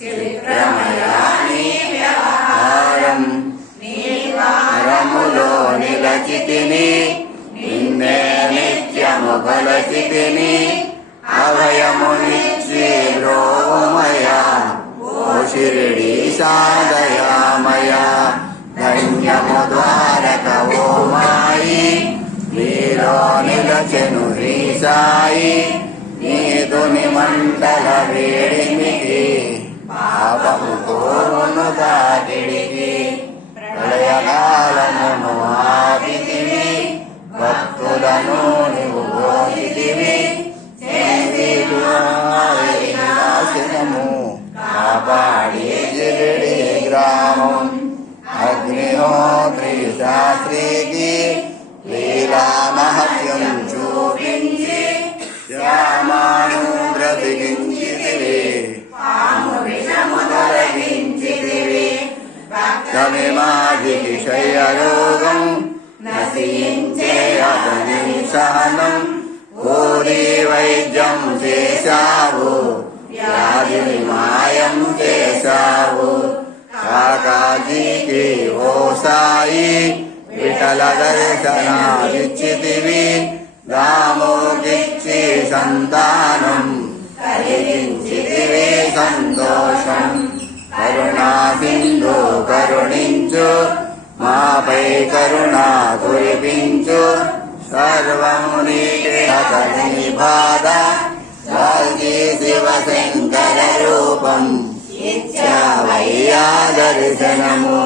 చిత్రమయాని వ్యవహారం నీవారములో నిలచితిని నిన్నే నిత్యము కొలచితిని అభయమునిచ్చి బ్రోమయా ఓ షిరిడి సాదయామయ ధన్యము ద్వారక ఓ మాయి నీలో నిలచెను శ్రీ సాయి నీదుని మండల వేడిమికి పాపము కోరును తాకిడికి ప్రళయకాలమును ఆపితివి భక్తులను నీవు గోచితివి నాశనము కాపాడి జిరిడి గ్రామం అగ్నిహోత్రి శాస్త్రికి లీలా మహత్యం చూపించి శ్యామాను బ్రతికించితివి తొలగించితివి భక్తవిమాధికి శయ్యరోగం నశించే అతని సహనం కోరి వైద్యం చేశావు వ్యాధిని మాయం చేశావు కాకాజీకి ఓ సాయి విఠల దర్శనాలిచ్చితివి రాముకిచ్చి సంతానం కలిగించితివి సంతోషం కరుణా సింధు కరుణించు మాపై కరుణా కురిపించు సర్వము నీకే అతని బాధ సాల్జీ శివశంకర రూపం ఇచ్చావయ్యా దర్శనము